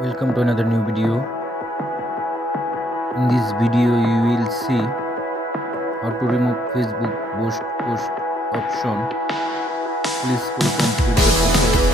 Welcome to another new video. In this video you will see how to remove Facebook post option. Please scroll complete the process.